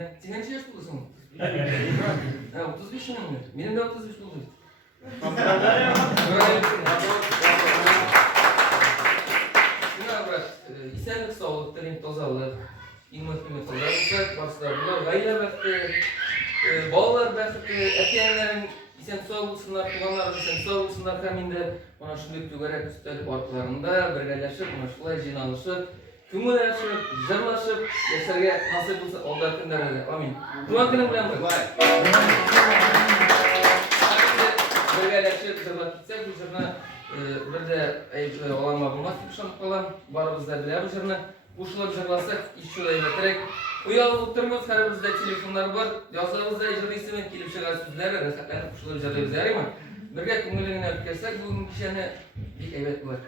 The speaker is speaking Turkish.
Sen kaç yaş buldun? 35 mi? Benim de 35 buldum. İnsanlık sağlık, dilim tozalık, ilmet tozalık, başlar gayla bakti, bağlar bakti, etkenlerin isen sağ olsunlar, kullanlar isen sağ olsunlar kaminde, ona şunluk tügerek üstelik ortalarında birleşip, ona şulay jinalaşıp, kümülaşıp, jırlaşıp, yaşarga nasip olsa onlar günlerine. Amin. Tuğan günüm bilen bak. Birleşip, jırlap gitsek, bu jırna bir de olama bulmaz gibi şanıp kalan, barımızda bile bu jırna uşulap jırlasak, iş şulay getirek. Uyalып отырмыз, қарымызда телефондар бар, жазабызда жырлайсымен келіп шығар сөздер, рахаттанып ушулап жырлайбыз, әрі ма? Бірге көңіліңнен өткерсек, бүгін кешені бек әйбәт болады.